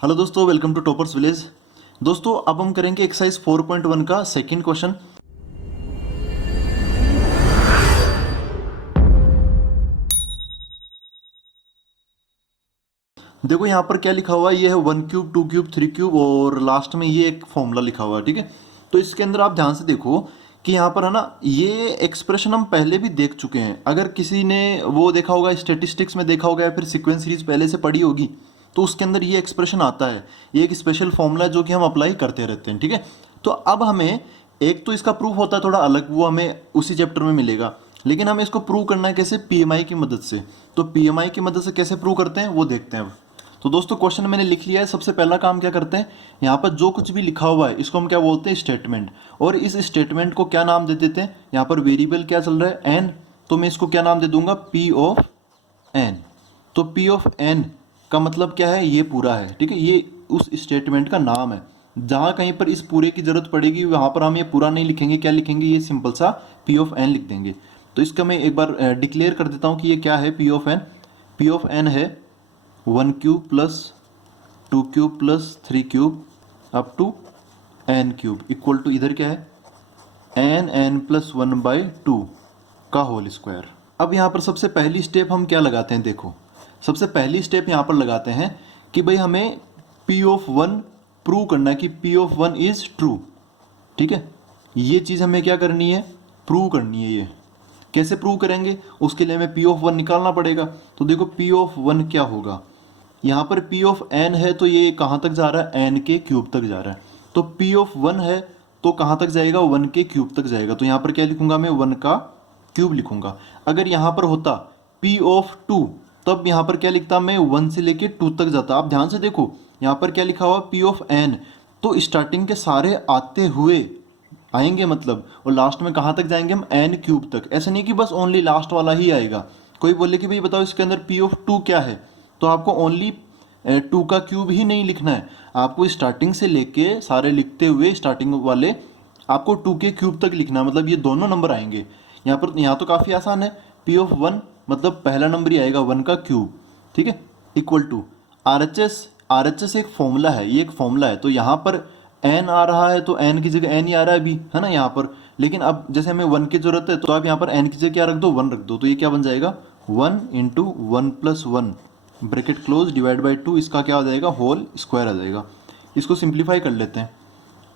Hello दोस्तों, welcome to toppers village. दोस्तों अब हम करेंगे एक्सरसाइज 4.1 का सेकंड क्वेश्चन। देखो यहाँ पर क्या लिखा हुआ है, ये है 1 क्यूब 2 क्यूब 3 क्यूब और लास्ट में ये एक फॉर्मूला लिखा हुआ है। ठीक है, तो इसके अंदर आप ध्यान से देखो कि यहाँ पर है ना, ये एक्सप्रेशन हम पहले भी देख चुके हैं। अगर किसी ने वो देखा होगा, स्टेटिस्टिक्स में देखा होगा या फिर सीक्वेंस सीरीज पहले से पढ़ी होगी, तो उसके अंदर ये एक्सप्रेशन आता है। ये एक स्पेशल फॉर्मूला है जो कि हम अप्लाई करते रहते हैं। ठीक है, तो अब हमें एक तो इसका प्रूफ होता है थोड़ा अलग, वो हमें उसी चैप्टर में मिलेगा, लेकिन हमें इसको प्रूव करना है कैसे? पीएमआई की मदद से। तो पीएमआई की मदद से कैसे प्रूव करते हैं वो देखते हैं अब। तो दोस्तों क्वेश्चन मैंने लिख लिया है। सबसे पहला काम क्या करते हैं, यहाँ पर जो कुछ भी लिखा हुआ है इसको हम क्या बोलते हैं? स्टेटमेंट। और इस स्टेटमेंट को क्या नाम दे देते हैं? यहाँ पर वेरिएबल क्या चल रहा है? एन। तो मैं इसको क्या नाम दे दूंगा? P of N. तो पी ऑफ एन का मतलब क्या है? ये पूरा है। ठीक है, ये उस स्टेटमेंट का नाम है। जहाँ कहीं पर इस पूरे की जरूरत पड़ेगी वहाँ पर हम ये पूरा नहीं लिखेंगे, क्या लिखेंगे? ये सिंपल सा पी ऑफ एन लिख देंगे। तो इसका मैं एक बार डिक्लेयर कर देता हूँ कि ये क्या है। P of N, P of N है 1 cube plus 2 cube plus 3 cube up to N cube equal to, इधर क्या है? एन प्लस 1/2 का होल स्क्वायर। अब यहाँ पर सबसे पहली स्टेप हम क्या लगाते हैं? देखो, सबसे पहली स्टेप यहाँ पर लगाते हैं कि भाई हमें पी ऑफ वन प्रूव करना है कि P of one is true. ठीक है, ये चीज़ हमें क्या करनी है? प्रूव करनी है। ये कैसे प्रूव करेंगे? उसके लिए हमें पी ऑफ वन निकालना पड़ेगा। तो देखो पी ऑफ वन क्या होगा, यहाँ पर पी ऑफ एन है तो ये कहाँ तक जा रहा है? एन के क्यूब तक जा रहा है। तो पी ऑफ वन है तो कहाँ तक जाएगा? 1 के क्यूब तक जाएगा। तो यहाँ पर क्या लिखूंगा मैं? 1 का क्यूब लिखूंगा। अगर यहाँ पर होता पी ऑफ टू, तब यहाँ पर क्या लिखता मैं? 1 से लेके 2 तक जाता। आप ध्यान से देखो यहाँ पर क्या लिखा हुआ? P of N. तो स्टार्टिंग के सारे आते हुए आएंगे मतलब, और लास्ट में कहाँ तक जाएंगे हम? एन क्यूब तक। ऐसा नहीं कि बस ओनली लास्ट वाला ही आएगा। कोई बोले कि भाई बताओ इसके अंदर पी ऑफ टू क्या है, तो आपको ओनली 2 का क्यूब ही नहीं लिखना है, आपको स्टार्टिंग से लेके सारे लिखते हुए स्टार्टिंग वाले आपको 2 के क्यूब तक लिखना है। मतलब ये दोनों नंबर आएंगे यहाँ पर। यहाँ तो काफ़ी आसान है, पी ऑफ वन मतलब पहला नंबर ही आएगा 1 का क्यूब। ठीक है, equal to R H S. R H S एक फॉर्मूला है, ये एक फॉर्मूला है। तो यहाँ पर एन आ रहा है तो एन की जगह एन ही आ रहा है अभी, है ना यहाँ पर। लेकिन अब जैसे हमें 1 की जरूरत है तो आप यहाँ पर एन की जगह क्या रख दो? 1 रख दो। तो ये क्या बन जाएगा? 1 into 1 plus 1 bracket close divide by 2, इसका क्या आ जाएगा? होल स्क्वायर आ जाएगा। इसको सिंप्लीफाई कर लेते हैं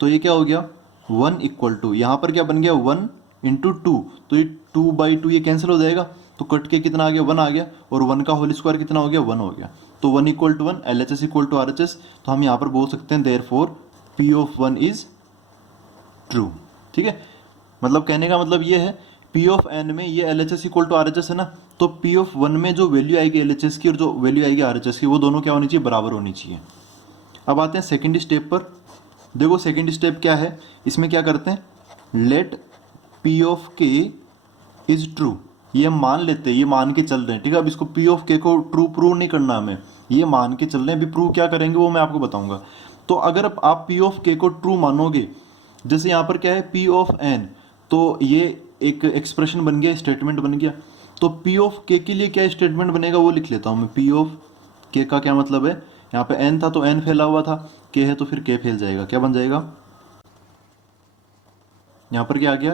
तो ये क्या हो गया? 1 इक्वल टू, यहाँ पर क्या बन गया? 1 इंटू 2। तो ये 2/2 ये कैंसिल हो जाएगा, तो कट के कितना आ गया? 1 आ गया। और 1 का होल स्क्वायर कितना हो गया? 1 हो गया। तो 1 equal to 1, L H S equal to R H S. तो हम यहाँ पर बोल सकते हैं therefore P of one is true. ठीक है, मतलब कहने का मतलब ये है पी ऑफ एन में ये L H S equal to R H S है ना, तो पी ऑफ वन में जो वैल्यू आएगी एल एच एस की और जो वैल्यू आएगी आर एच एस की, वो दोनों क्या होनी चाहिए? बराबर होनी चाहिए। अब आते हैं सेकेंड स्टेप पर। देखो सेकेंड स्टेप क्या है, इसमें क्या करते हैं? लेट पी ऑफ के इज ट्रू। ये हम मान लेते हैं, ये मान के चल रहे हैं। ठीक है, अब इसको पी ऑफ के को ट्रू प्रूव नहीं करना हमें, ये मान के चल रहे हैं। अभी प्रूव क्या करेंगे वो मैं आपको बताऊंगा। तो अगर आप पी ऑफ के को ट्रू मानोगे, जैसे यहाँ पर क्या है? पी ऑफ एन, तो ये एक एक्सप्रेशन बन गया, स्टेटमेंट बन गया। तो पी ऑफ के लिए क्या स्टेटमेंट बनेगा वो लिख लेता हूँ मैं। पी ऑफ के का क्या मतलब है? यहाँ पे एन था तो एन फैला हुआ था, के है तो फिर के फैल जाएगा। क्या बन जाएगा? यहाँ पर क्या आ गया?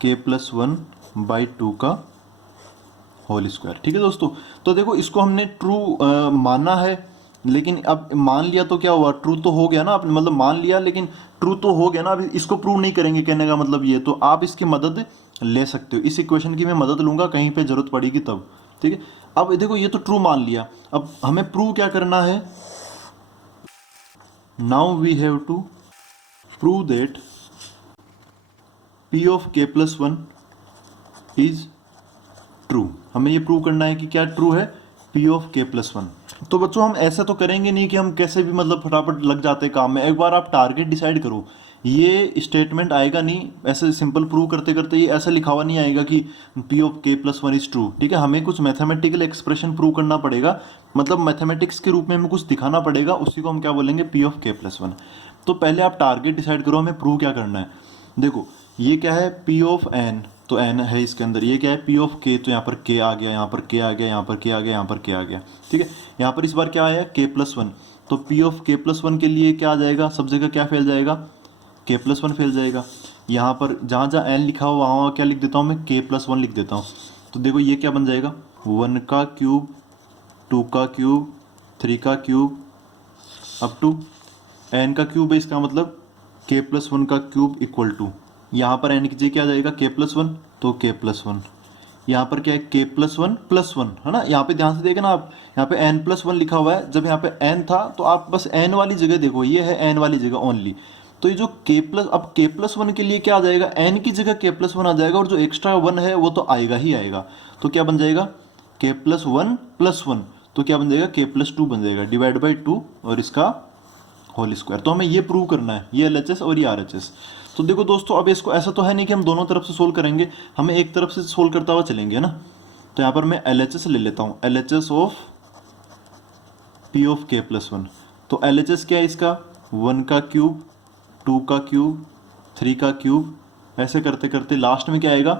के प्लस 1/2 का होल स्क्वायर। ठीक है दोस्तों, तो देखो इसको हमने ट्रू माना है, लेकिन अब मान लिया तो क्या हुआ? ट्रू तो हो गया ना, आपने मतलब मान लिया लेकिन ट्रू तो हो गया ना। अब इसको प्रूव नहीं करेंगे, कहने का मतलब ये। तो आप इसकी मदद ले सकते हो, इस इक्वेशन की मैं मदद लूंगा कहीं पे जरूरत पड़ेगी तब। ठीक है, अब देखो ये तो ट्रू मान लिया, अब हमें प्रूव क्या करना है? Now we have to prove that P of K plus 1 is true. हमें ये प्रूव करना है कि क्या ट्रू है? P of K plus 1। तो बच्चों हम ऐसा तो करेंगे नहीं कि हम कैसे भी मतलब फटाफट लग जाते हैं काम में। एक बार आप टारगेट डिसाइड करो, ये स्टेटमेंट आएगा नहीं ऐसे सिंपल प्रूव करते करते, ये ऐसा लिखा हुआ नहीं आएगा कि P of K plus 1 is true. ठीक है, हमें कुछ मैथमेटिकल एक्सप्रेशन प्रूव करना पड़ेगा, मतलब मैथमेटिक्स के रूप में हमें कुछ दिखाना पड़ेगा, उसी को हम क्या बोलेंगे? P of K plus 1। तो पहले आप टारगेट डिसाइड करो, हमें प्रूव क्या करना है। देखो ये क्या है? पी ऑफ एन, तो एन है इसके अंदर। ये क्या है? पी ऑफ के, तो यहाँ पर के आ गया, यहाँ पर के आ गया, यहाँ पर के आ गया, यहाँ पर के आ गया। ठीक है, यहाँ पर इस बार क्या आया? के प्लस 1। तो P of K plus one के लिए क्या आ जाएगा, सब जगह क्या फैल जाएगा, के प्लस वन फैल जाएगा। यहाँ पर जहाँ जहाँ एन लिखा हो वहाँ वहाँ क्या लिख देता हूँ मैं, के प्लस वन लिख देता हूँ। तो देखो ये क्या बन जाएगा, 1 का क्यूब, 2 का क्यूब, 3 का क्यूब अप टू एन का क्यूब है, इसका मतलब के प्लस वन का क्यूब इक्वल टू, यहाँ पर एन की जगह क्या आ जाएगा, के प्लस वन, तो के प्लस वन। यहाँ पर क्या है, के प्लस वन है ना। यहाँ पे ध्यान से देखना आप, यहाँ पे एन प्लस वन लिखा हुआ है, जब यहाँ पे एन था तो आप बस एन वाली जगह देखो, ये है एन वाली जगह ओनली। तो ये जो के प्लस, अब के प्लस वन के लिए क्या आ जाएगा, एन की जगह के प्लस वन आ जाएगा, और जो एक्स्ट्रा वन है वो तो आएगा ही आएगा। तो क्या बन जाएगा, के प्लस वन, तो क्या बन जाएगा, के प्लस टू बन जाएगा, डिवाइड बाई टू और इसका होल स्क्वायर। तो हमें ये प्रूव करना है, ये एलएचएस और ये आरएचएस। तो देखो दोस्तों, अब इसको ऐसा तो है नहीं कि हम दोनों तरफ से सोल्व करेंगे, हमें एक तरफ से सोल्व करता हुआ चलेंगे ना। तो यहाँ पर मैं एलएचएस ले लेता हूँ, LHS of P of K plus one. तो एलएचएस क्या है इसका, 1 का क्यूब, 2 का क्यूब, 3 का क्यूब, ऐसे करते करते लास्ट में क्या आएगा,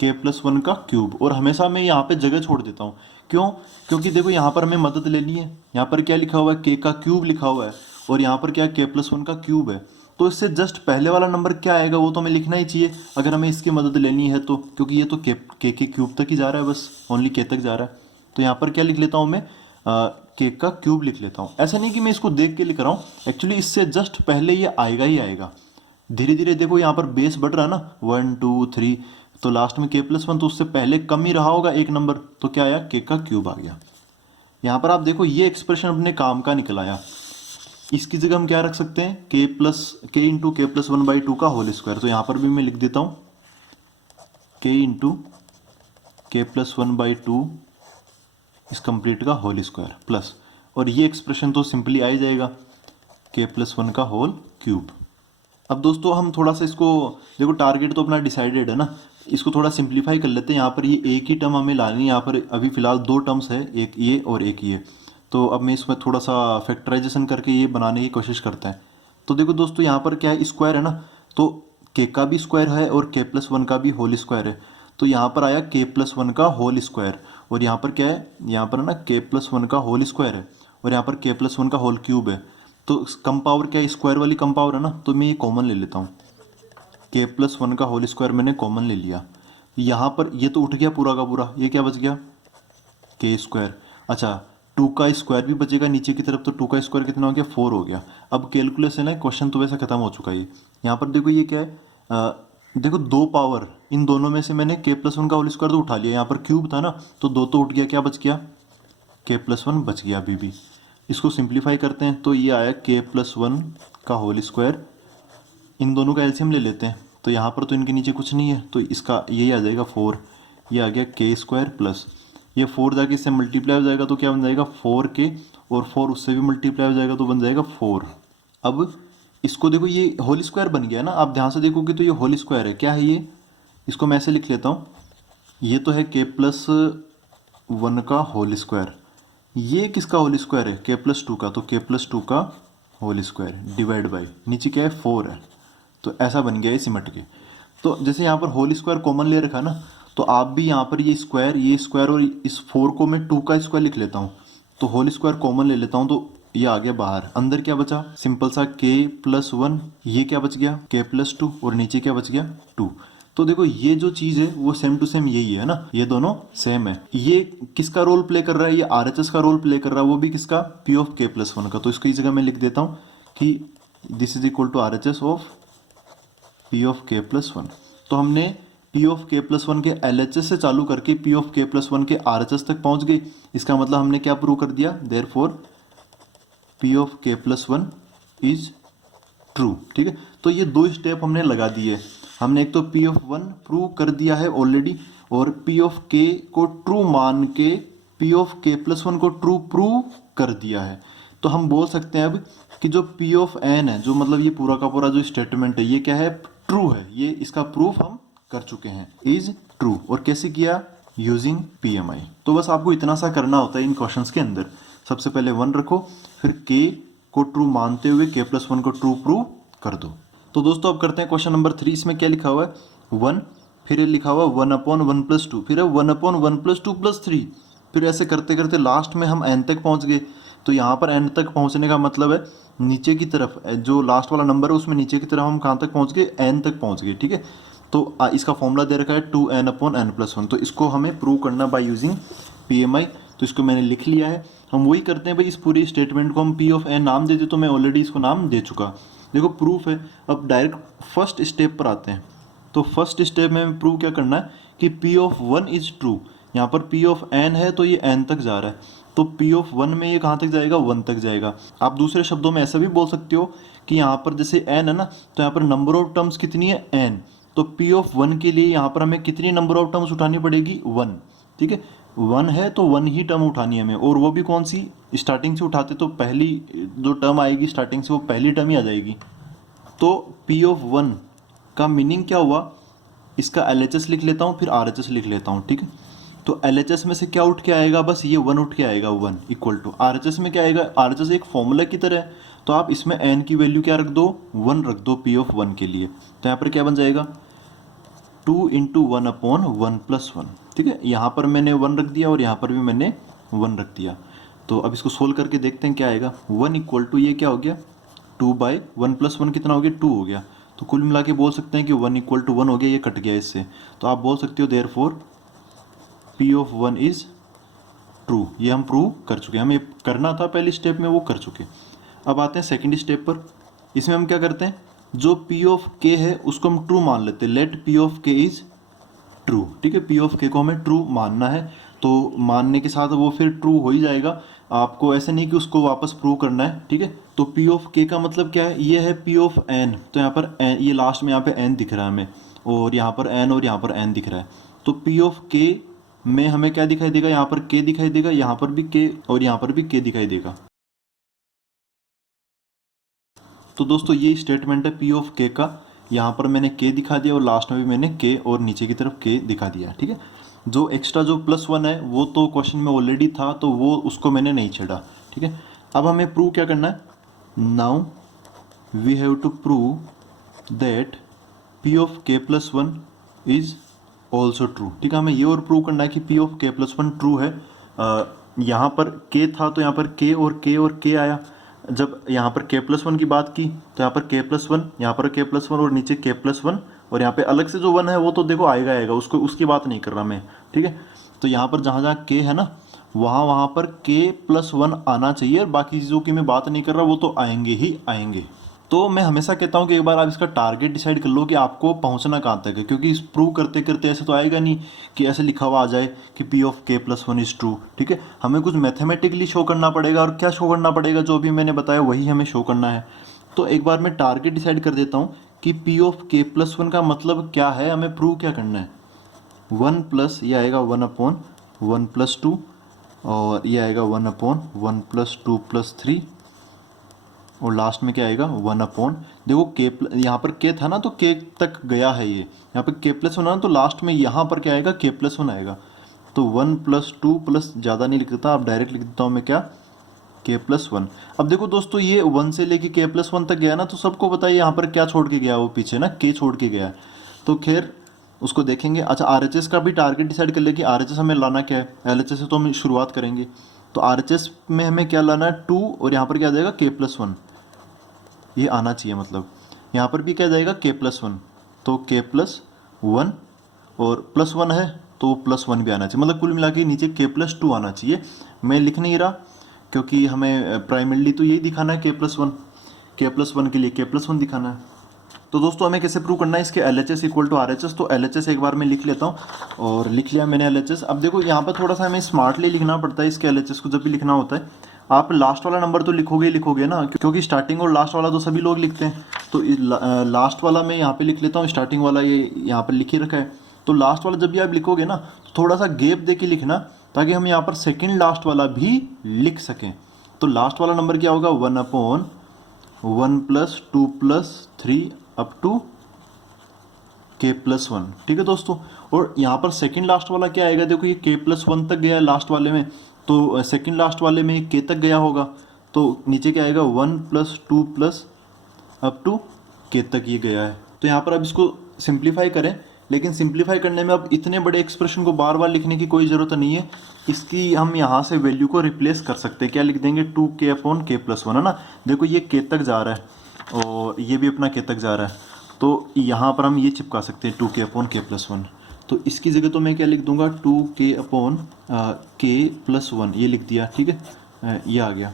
के प्लस वन का क्यूब। और हमेशा मैं यहाँ पे जगह छोड़ देता हूँ, क्यों, क्योंकि देखो यहाँ पर हमें मदद लेनी है, यहाँ पर क्या लिखा हुआ है, के का क्यूब लिखा हुआ है, और यहाँ पर क्या के प्लस वन का क्यूब है। तो इससे जस्ट पहले वाला नंबर क्या आएगा वो तो हमें लिखना ही चाहिए, अगर हमें इसकी मदद लेनी है तो, क्योंकि ये तो के क्यूब तक ही जा रहा है, बस ओनली के तक जा रहा है। तो यहाँ पर क्या लिख लेता हूँ मैं, के का क्यूब लिख लेता हूँ। ऐसा नहीं कि मैं इसको देख के लिख रहा हूँ, एक्चुअली इससे जस्ट पहले ये आएगा ही आएगा। धीरे धीरे देखो यहाँ पर बेस बढ़ रहा है ना, 1 2 3, तो लास्ट में के प्लस वन, तो उससे पहले कम ही रहा होगा एक नंबर, तो क्या आया, के का क्यूब आ गया। यहाँ पर आप देखो ये एक्सप्रेशन अपने काम का निकल आया। इसकी जगह हम क्या रख सकते हैं, के इंटू के प्लस वन बाई टू का होल स्क्वायर। तो यहाँ पर भी मैं लिख देता हूँ के इंटू के प्लस वन बाई टू इस कंप्लीट का होल स्क्वायर प्लस, और ये एक्सप्रेशन तो सिंपली आ ही जाएगा, के प्लस वन का होल क्यूब। अब दोस्तों हम थोड़ा सा इसको देखो, टारगेट तो अपना डिसाइडेड है ना, इसको थोड़ा सिंप्लीफाई कर लेते हैं। यहाँ पर ये एक ही टर्म हमें लानी है, यहाँ पर अभी फिलहाल दो टर्म्स है, एक ये और एक ये। तो अब मैं इसमें थोड़ा सा फैक्टराइजेशन करके ये बनाने की कोशिश करते हैं। तो देखो दोस्तों, यहाँ पर क्या है, स्क्वायर है ना, तो के का भी स्क्वायर है और के प्लस वन का भी होल स्क्वायर है। तो यहाँ पर आया के प्लस वन का होल स्क्वायर, और यहाँ पर क्या है, यहाँ पर है ना के प्लस वन का होल स्क्वायर है, और यहाँ पर के प्लस वन का होल क्यूब है। तो कम पावर क्या है, स्क्वायर वाली कम पावर है ना, तो मैं ये कॉमन ले लेता हूँ, के प्लस वन का होल स्क्वायर मैंने कॉमन ले लिया। यहाँ पर ये तो उठ गया पूरा का पूरा, ये क्या बच गया, के स्क्वायर। अच्छा, 2 का स्क्वायर भी बचेगा नीचे की तरफ, तो 2 का स्क्वायर कितना हो गया, 4 हो गया। अब कैलकुलेशन है, क्वेश्चन तो वैसे खत्म हो चुका है। यहाँ पर देखो ये क्या है, देखो दो पावर, इन दोनों में से मैंने के प्लस वन का होल स्क्वायर तो उठा लिया, यहाँ पर क्यूब था ना, तो दो तो उठ गया, क्या बच गया, के प्लस वन बच गया अभी भी। इसको सिंप्लीफाई करते हैं, तो ये आया के प्लस वन का होल स्क्वायर, इन दोनों का एलसीएम ले लेते हैं, तो यहाँ पर तो इनके नीचे कुछ नहीं है, तो इसका यही आ जाएगा 4, ये आ गया के स्क्वायर प्लस ये 4 जाके इससे मल्टीप्लाई हो जाएगा, तो क्या बन जाएगा 4k, और 4 उससे भी मल्टीप्लाई हो जाएगा, तो बन जाएगा 4। अब इसको देखो, ये होल स्क्वायर बन गया ना, आप ध्यान से देखोगे तो ये होल स्क्वायर है, क्या है ये, इसको मैं ऐसे लिख लेता हूँ, ये तो है के प्लस वन का होल स्क्वायर, ये किसका होल स्क्वायर है, के प्लस टू का, तो के प्लस टू का होल स्क्वायर डिवाइड बाई नीचे क्या है 4 है, तो ऐसा बन गया ये सिमट के। तो जैसे यहाँ पर होल स्क्वायर कॉमन ले रखा ना, तो आप भी यहाँ पर ये स्क्वायर और इस 4 को मैं 2 का स्क्वायर लिख लेता हूँ, तो होल स्क्वायर कॉमन ले लेता हूँ, तो ये आ गया बाहर। अंदर क्या बचा, सिंपल सा के प्लस वन, ये क्या बच गया, के प्लस टू, और नीचे क्या बच गया 2। तो देखो ये जो चीज़ है वो सेम टू सेम यही है ना, ये दोनों सेम है। ये किसका रोल प्ले कर रहा है, ये आरएचएस का रोल प्ले कर रहा है, वो भी किसका, P of K plus one का। तो इसको इस जगह मैं लिख देता हूँ कि this is equal to RHS of P of K plus one. तो हमने P of K plus one के एलएचएस से चालू करके P of K plus one के आरएचएस तक पहुंच गए। इसका मतलब हमने क्या प्रूव कर दिया, therefore P of K plus one is true. ठीक है, तो ये दो स्टेप हमने लगा दिए। हमने एक तो पी ऑफ वन प्रूव कर दिया है ऑलरेडी, और पी ऑफ के को ट्रू मान के P of K plus one को ट्रू प्रूव कर दिया है। तो हम बोल सकते हैं अब कि जो पी ऑफ एन है, जो मतलब ये पूरा का पूरा जो स्टेटमेंट है, ये क्या है, ट्रू है, ये इसका प्रूफ हम कर चुके हैं, इज ट्रू। और कैसे किया, यूजिंग पीएमआई। तो बस आपको इतना सा करना होता है इन क्वेश्चंस के अंदर। सबसे पहले वन रखो, फिर के को ट्रू मानते हुए के प्लस वन को ट्रू प्रूव कर दो। तो दोस्तों अब करते हैं क्वेश्चन नंबर 3। इसमें क्या लिखा हुआ है, 1, फिर ये लिखा हुआ 1/1+2, फिर है 1/1+2+3, फिर ऐसे करते करते लास्ट में हम n तक पहुंच गए। तो यहाँ पर n तक पहुँचने का मतलब है नीचे की तरफ जो लास्ट वाला नंबर है उसमें नीचे की तरफ हम कहाँ तक पहुँच गए, n तक पहुँच गए, ठीक है। तो इसका फॉर्मूला दे रखा है 2n/n+1। तो इसको हमें प्रूव करना बाय यूजिंग PMI। तो इसको मैंने लिख लिया है। हम वही करते हैं भाई, इस पूरी स्टेटमेंट को हम P ऑफ n नाम देते, तो मैं ऑलरेडी इसको नाम दे चुका। देखो प्रूफ है। अब डायरेक्ट फर्स्ट स्टेप पर आते हैं। तो फर्स्ट स्टेप में प्रूव क्या करना है कि P ऑफ 1 इज ट्रू। यहाँ पर P ऑफ n है तो ये n तक जा रहा है, तो P ऑफ 1 में ये कहाँ तक जाएगा, 1 तक जाएगा। आप दूसरे शब्दों में ऐसा भी बोल सकते हो कि यहाँ पर जैसे n है ना, तो यहाँ पर नंबर ऑफ टर्म्स कितनी है, n। तो P ऑफ 1 के लिए यहाँ पर हमें कितनी नंबर ऑफ टर्म्स उठानी पड़ेगी, 1, ठीक है। 1 है तो 1 ही टर्म उठानी है हमें, और वो भी कौन सी, स्टार्टिंग से उठाते तो पहली जो टर्म आएगी स्टार्टिंग से वो पहली टर्म ही आ जाएगी। तो P ऑफ 1 का मीनिंग क्या हुआ, इसका LHS लिख लेता हूँ, फिर RHS लिख लेता हूँ, ठीक है। तो LHS में से क्या उठ के आएगा, बस ये 1 उठ के आएगा, 1 इक्वल टू RHS में क्या आएगा, RHS एक फॉर्मूला की तरह है। तो आप इसमें n की वैल्यू क्या रख दो, 1 रख दो P ऑफ 1 के लिए। तो यहाँ पर क्या बन जाएगा, 2 इंटू 1/1+1, ठीक है। यहाँ पर मैंने 1 रख दिया और यहाँ पर भी मैंने 1 रख दिया। तो अब इसको सोल्व करके देखते हैं क्या आएगा। 1 इक्वल टू ये क्या हो गया, 2/1+1 कितना हो गया, 2 हो गया। तो कुल मिला के बोल सकते हैं कि 1 इक्वल टू 1 हो गया, ये कट गया इससे। तो आप बोल सकते हो therefore P of 1 is true. ये हम प्रूव कर चुके हैं, हमें करना था पहली स्टेप में, वो कर चुके। अब आते हैं सेकंड स्टेप पर। इसमें हम क्या करते हैं, जो P ऑफ K है उसको हम ट्रू मान लेते हैं। Let P of K is true, ठीक है। P ऑफ K को हमें ट्रू मानना है, तो मानने के साथ वो फिर ट्रू हो ही जाएगा। आपको ऐसे नहीं कि उसको वापस प्रूव करना है, ठीक है। तो P ऑफ K का मतलब क्या है, ये है P ऑफ N। तो यहाँ पर n, ये लास्ट में यहाँ पे n दिख रहा है हमें, और यहाँ पर n और यहाँ पर n दिख रहा है। तो P ऑफ K में हमें क्या दिखाई देगा, यहाँ पर K दिखाई देगा, यहाँ पर भी K और यहाँ पर भी K दिखाई देगा। तो दोस्तों ये स्टेटमेंट है P ऑफ K का। यहाँ पर मैंने K दिखा दिया और लास्ट में भी मैंने K और नीचे की तरफ K दिखा दिया, ठीक है। जो एक्स्ट्रा जो +1 है वो तो क्वेश्चन में ऑलरेडी था, तो वो उसको मैंने नहीं छेड़ा, ठीक है। अब हमें प्रूव क्या करना है, now we have to prove that P of K+1 is also true, ठीक है। हमें ये और प्रूव करना है कि P ऑफ K+1 ट्रू है। यहाँ पर K था तो यहाँ पर K और K आया। जब यहाँ पर K+1 की बात की तो यहाँ पर K+1, यहाँ पर K+1 और नीचे K+1, और यहाँ पे अलग से जो 1 है वो तो देखो आएगा, उसको उसकी बात नहीं कर रहा मैं, ठीक है। तो यहाँ पर जहाँ जहाँ K है ना, वहाँ पर K+1 आना चाहिए, बाकी चीज़ों की मैं बात नहीं कर रहा, वो तो आएंगे ही आएंगे। तो मैं हमेशा कहता हूँ कि एक बार आप इसका टारगेट डिसाइड कर लो कि आपको पहुँचना कहाँ तक है, क्योंकि इस प्रूव करते करते ऐसे तो आएगा नहीं कि ऐसे लिखा हुआ आ जाए कि P of K+1 is true, ठीक है। हमें कुछ मैथमेटिकली शो करना पड़ेगा, और क्या शो करना पड़ेगा, जो भी मैंने बताया वही हमें शो करना है। तो एक बार मैं टारगेट डिसाइड कर देता हूँ कि P ऑफ K+1 का मतलब क्या है, हमें प्रूव क्या करना है। 1 प्लस ये आएगा 1/1+2, और ये आएगा 1/1+2+3, और लास्ट में क्या आएगा 1/, देखो K यहाँ पर K था ना, तो K तक गया है, ये यहाँ पर K+1 ना, तो लास्ट में यहाँ पर क्या आएगा, K+1 आएगा। तो 1+2 प्लस ज़्यादा नहीं लिख देता, अब डायरेक्ट लिख देता हूँ मैं क्या, K+1। अब देखो दोस्तों ये 1 से लेके K+1 तक गया ना, तो सबको बताइए यहाँ पर क्या छोड़ के गया, वो पीछे ना K छोड़ के गया। तो खैर उसको देखेंगे। अच्छा RHS का भी टारगेट डिसाइड कर ले कि RHS हमें लाना क्या है। LHS से तो हम शुरुआत करेंगे, तो RHS में हमें क्या लाना है, 2, और यहाँ पर क्या आ जाएगा K+1, ये आना चाहिए। मतलब यहाँ पर भी क्या जाएगा K+1, तो K+1, और +1 है तो +1 भी आना चाहिए। मतलब कुल मिला के नीचे K+2 आना चाहिए। मैं लिख नहीं रहा क्योंकि हमें प्राइमरीली तो यही दिखाना है, K+1 के लिए K+1 दिखाना है। तो दोस्तों हमें कैसे प्रूव करना है, इसके LHS इक्वल टू RHS। तो LHS एक बार मैं लिख लेता हूँ, और लिख लिया मैंने LHS। अब देखो यहाँ पर थोड़ा सा हमें स्मार्टली लिखना पड़ता है इसके LHS को, जब भी लिखना होता है। आप लास्ट वाला नंबर तो लिखोगे ही लिखोगे ना, क्योंकि स्टार्टिंग और लास्ट वाला तो सभी लोग लिखते हैं। तो लास्ट वाला मैं यहाँ पे लिख लेता हूँ, स्टार्टिंग वाला ये यहाँ पर लिख ही रखा है। तो लास्ट वाला जब भी आप लिखोगे ना, तो थोड़ा सा गैप दे के लिखना, ताकि हम यहाँ पर सेकेंड लास्ट वाला भी लिख सकें। तो लास्ट वाला नंबर क्या होगा, 1/1+2+3 अप टू K+1, ठीक है दोस्तों। और यहाँ पर सेकंड लास्ट वाला क्या आएगा, देखो ये K+1 तक गया है लास्ट वाले में, तो सेकंड लास्ट वाले में K तक गया होगा, तो नीचे क्या आएगा 1+2+ अप टू K तक ये गया है। तो यहाँ पर अब इसको सिंप्लीफाई करें लेकिन सिंप्लीफाई करने में अब इतने बड़े एक्सप्रेशन को बार बार लिखने की कोई ज़रूरत नहीं है। इसकी हम यहाँ से वैल्यू को रिप्लेस कर सकते हैं। क्या लिख देंगे, 2k/k+1, है ना। देखो ये k तक जा रहा है और ये भी अपना k तक जा रहा है, तो यहाँ पर हम ये चिपका सकते हैं 2k/k+1। तो इसकी जगह तो मैं क्या लिख दूंगा, 2k/k+1 ये लिख दिया, ठीक है। ये आ गया।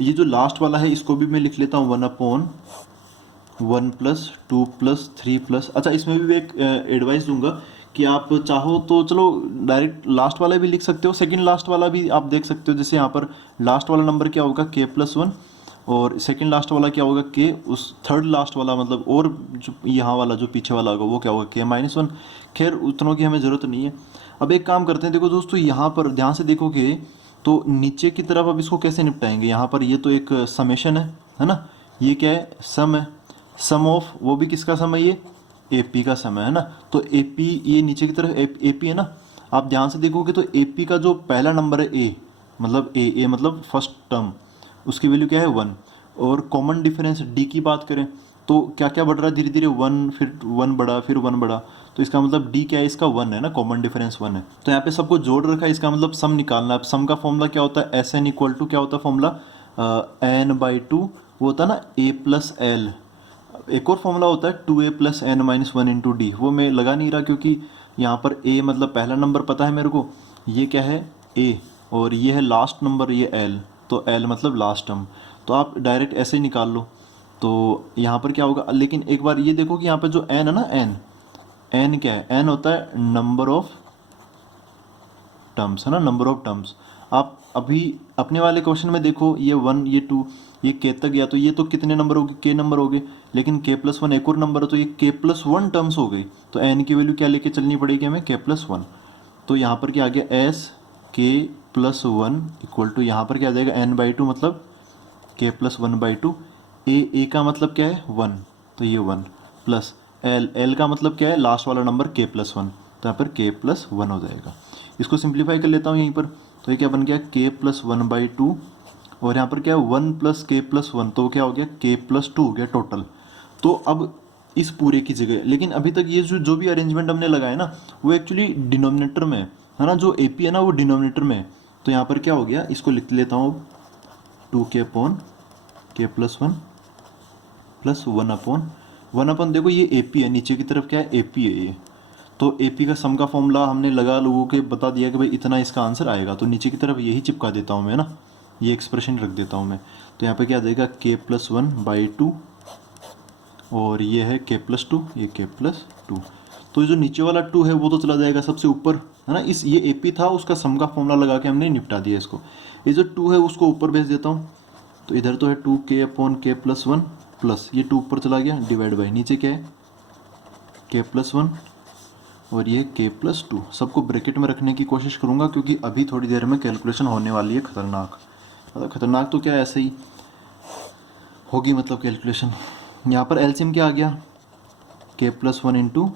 ये जो लास्ट वाला है इसको भी मैं लिख लेता हूँ 1/1+2+3+। अच्छा, इसमें भी मैं एक एडवाइस दूंगा कि आप चाहो तो चलो डायरेक्ट लास्ट वाला भी लिख सकते हो, सेकंड लास्ट वाला भी आप देख सकते हो। जैसे यहाँ पर लास्ट वाला नंबर क्या होगा, k+1, और सेकंड लास्ट वाला क्या होगा, k, उस थर्ड लास्ट वाला मतलब, और जो यहाँ वाला जो पीछे वाला होगा वो क्या होगा, k-1। खैर उतनों की हमें ज़रूरत नहीं है। अब एक काम करते हैं, देखो दोस्तों यहाँ पर ध्यान से देखोगे तो नीचे की तरफ अब इसको कैसे निपटाएंगे। यहाँ पर ये तो एक समेशन है ना, ये क्या है, सम है, सम ऑफ, वो भी किसका सम है, ये AP का सम है ना। तो AP, ये नीचे की तरफ AP है ना। आप ध्यान से देखोगे तो AP का जो पहला नंबर है A, मतलब A मतलब फर्स्ट टर्म, उसकी वैल्यू क्या है 1। और कॉमन डिफरेंस D की बात करें तो क्या क्या बढ़ रहा है धीरे धीरे, 1, फिर 1 बढ़ा, फिर 1 बढ़ा, तो इसका मतलब D क्या है, इसका 1 है ना, कॉमन डिफरेंस 1 है। तो यहाँ पे सबको जोड़ रखा है, इसका मतलब सम निकालना है। अब सम का फॉर्मूला क्या होता है, SN इक्वल टू क्या होता है फॉर्मूला, n/2, वो होता है ना A+L। एक और फॉर्मूला होता है 2a+n-1 × d, वो मैं लगा नहीं रहा क्योंकि यहाँ पर a मतलब पहला नंबर पता है मेरे को, ये क्या है a, और ये है लास्ट नंबर, ये l, तो l मतलब लास्ट टर्म। तो आप डायरेक्ट ऐसे ही निकाल लो। तो यहाँ पर क्या होगा, लेकिन एक बार ये देखो कि यहाँ पर जो n है ना, n क्या है, n होता है नंबर ऑफ टर्म्स, है ना, नंबर ऑफ टर्म्स। आप अभी अपने वाले क्वेश्चन में देखो, ये 1, ये 2, ये k तक गया, तो ये तो कितने नंबर हो गए, k नंबर हो गए। लेकिन k+1 एक और नंबर है, तो ये k+1 टर्म्स हो गई। तो n की वैल्यू क्या लेके चलनी पड़ेगी हमें, k+1। तो यहाँ पर क्या आ गया, s k+1 इक्वल टू, यहाँ पर क्या आ जाएगा, n/2 मतलब k+1/2। a का मतलब क्या है 1, तो ये 1, प्लस l का मतलब क्या है, लास्ट वाला नंबर k+1, तो यहाँ पर k+1 हो जाएगा। इसको सिंप्लीफाई कर लेता हूँ यहीं पर, तो ये क्या बन गया, k+1/2, और यहाँ पर क्या है 1 + k+1, तो क्या हो गया, k+2 हो गया टोटल। तो अब इस पूरे की जगह, लेकिन अभी तक ये जो भी अरेंजमेंट हमने लगाया ना, वो एक्चुअली डिनोमिनेटर में है ना, जो AP है ना वो डिनोमिनेटर में है। तो यहाँ पर क्या हो गया, इसको लिख लेता हूँ, 2k/k+1 प्लस 1/1, देखो ये AP है, नीचे की तरफ क्या है, AP है ये। तो AP का सम का फॉर्मूला हमने लगा लोगों के बता दिया कि भाई इतना इसका आंसर आएगा, तो नीचे की तरफ यही चिपका देता हूँ मैं ना, ये एक्सप्रेशन रख देता हूँ मैं। तो यहाँ पे क्या आ जाएगा, k+1/2, और ये है k+2, ये k+2। तो जो नीचे वाला 2 है वो तो चला जाएगा सबसे ऊपर, है ना। इस ये AP था, उसका सम का फॉर्मूला लगा के हमने निपटा दिया इसको। ये जो 2 है उसको ऊपर भेज देता हूँ, तो इधर तो है 2k/k+1 प्लस ये 2 ऊपर चला गया, डिवाइड बाई नीचे क्या है, k+1, और ये k+2। सबको ब्रैकेट में रखने की कोशिश करूँगा क्योंकि अभी थोड़ी देर में कैलकुलेशन होने वाली है खतरनाक। खतरनाक तो क्या, ऐसे ही होगी मतलब कैलकुलेशन। यहाँ पर एलसीएम क्या आ गया, k+1 ×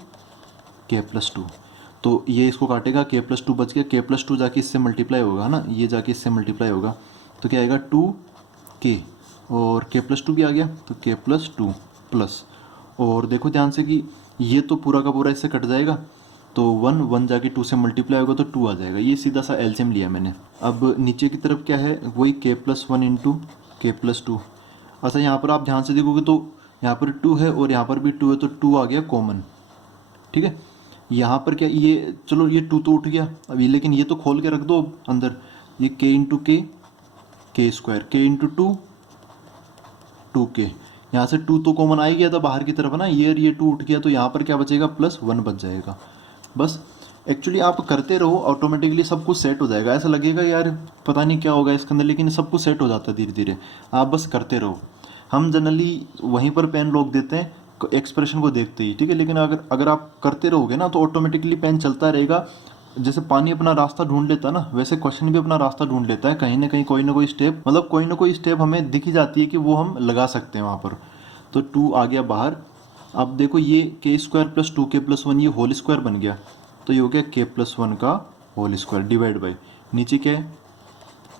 k+2। तो ये इसको काटेगा, k+2 बच गया, k+2 जाके इससे मल्टीप्लाई होगा ना, ये जाके इससे मल्टीप्लाई होगा, तो क्या आएगा 2k, और k+2 भी आ गया, तो k+2 प्लस, और देखो ध्यान से कि ये तो पूरा का पूरा इससे कट जाएगा, तो 1 जाके 2 से मल्टीप्लाई होगा तो 2 आ जाएगा। ये सीधा सा एलसीएम लिया मैंने। अब नीचे की तरफ क्या है, वही k+1 × k+2। अच्छा, यहाँ पर आप ध्यान से देखोगे तो यहाँ पर 2 है और यहाँ पर भी 2 है, तो 2 आ गया कॉमन, ठीक है। यहाँ पर क्या, ये चलो ये 2 तो उठ गया अभी, लेकिन ये तो खोल के रख दो अंदर, ये k × k, k², k × 2, 2k। यहाँ से 2 तो कॉमन आ ही गया था बाहर की तरफ, है ना, ये 2 उठ गया, तो यहाँ पर क्या बचेगा, +1 बच जाएगा। बस एक्चुअली आप करते रहो, ऑटोमेटिकली सब कुछ सेट हो जाएगा। ऐसा लगेगा यार पता नहीं क्या होगा इसके अंदर, लेकिन सब कुछ सेट हो जाता है धीरे धीरे, आप बस करते रहो। हम जनरली वहीं पर पेन रोक देते हैं एक्सप्रेशन को देखते ही, ठीक है, लेकिन अगर आप करते रहोगे ना तो ऑटोमेटिकली पेन चलता रहेगा। जैसे पानी अपना रास्ता ढूंढ लेता है ना, वैसे क्वेश्चन भी अपना रास्ता ढूंढ लेता है, कहीं ना कहीं कोई ना कोई स्टेप, मतलब कोई ना कोई स्टेप हमें दिख ही जाती है कि वो हम लगा सकते हैं वहाँ पर। तो 2 आ गया बाहर। अब देखो ये k² + 2k+1 ये होल स्क्वायर बन गया, तो ये हो गया k+1 का होल स्क्वायर डिवाइड बाई नीचे क्या है,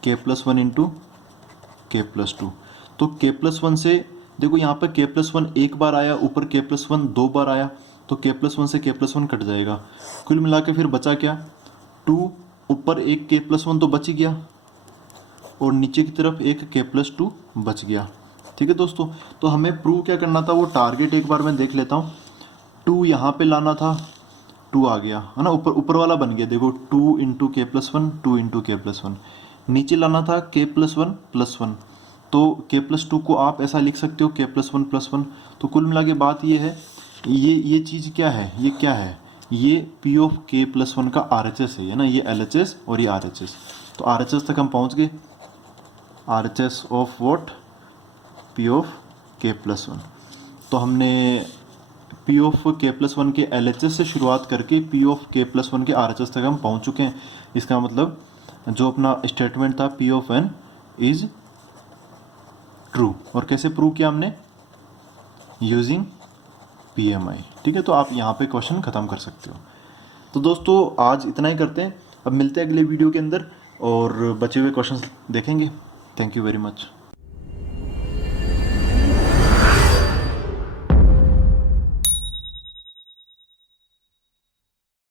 k+1 × k+2। तो k+1 से देखो यहाँ पर k+1 एक बार आया, ऊपर k+1 2 बार आया, तो k+1 से k+1 कट जाएगा। कुल मिला के फिर बचा क्या, 2, ऊपर एक k+1 तो बच ही गया और नीचे की तरफ एक k+2 बच गया। ठीक है दोस्तों, तो हमें प्रूव क्या करना था, वो टारगेट एक बार मैं देख लेता हूँ। 2 यहाँ पे लाना था, 2 आ गया है ना, ऊपर ऊपर वाला बन गया देखो, 2 इंटू k+1, 2 इंटू k+1। नीचे लाना था k+1+1, तो k+2 को आप ऐसा लिख सकते हो k+1+1। तो कुल मिला के बात ये है, ये चीज़ क्या है, ये क्या है, ये P ऑफ k+1 का RHS है ना, ये LHS और ये RHS। तो RHS तक हम पहुंच गए, RHS of what, P of k+1। तो हमने P ऑफ k+1 के LHS से शुरुआत करके P ऑफ k+1 के RHS तक हम पहुंच चुके हैं। इसका मतलब जो अपना स्टेटमेंट था P of n is true. और कैसे प्रूव किया हमने, यूजिंग PMI। ठीक है, तो आप यहाँ पे क्वेश्चन ख़त्म कर सकते हो। तो दोस्तों आज इतना ही करते हैं, अब मिलते हैं अगले वीडियो के अंदर और बचे हुए क्वेश्चंस देखेंगे। Thank you very much.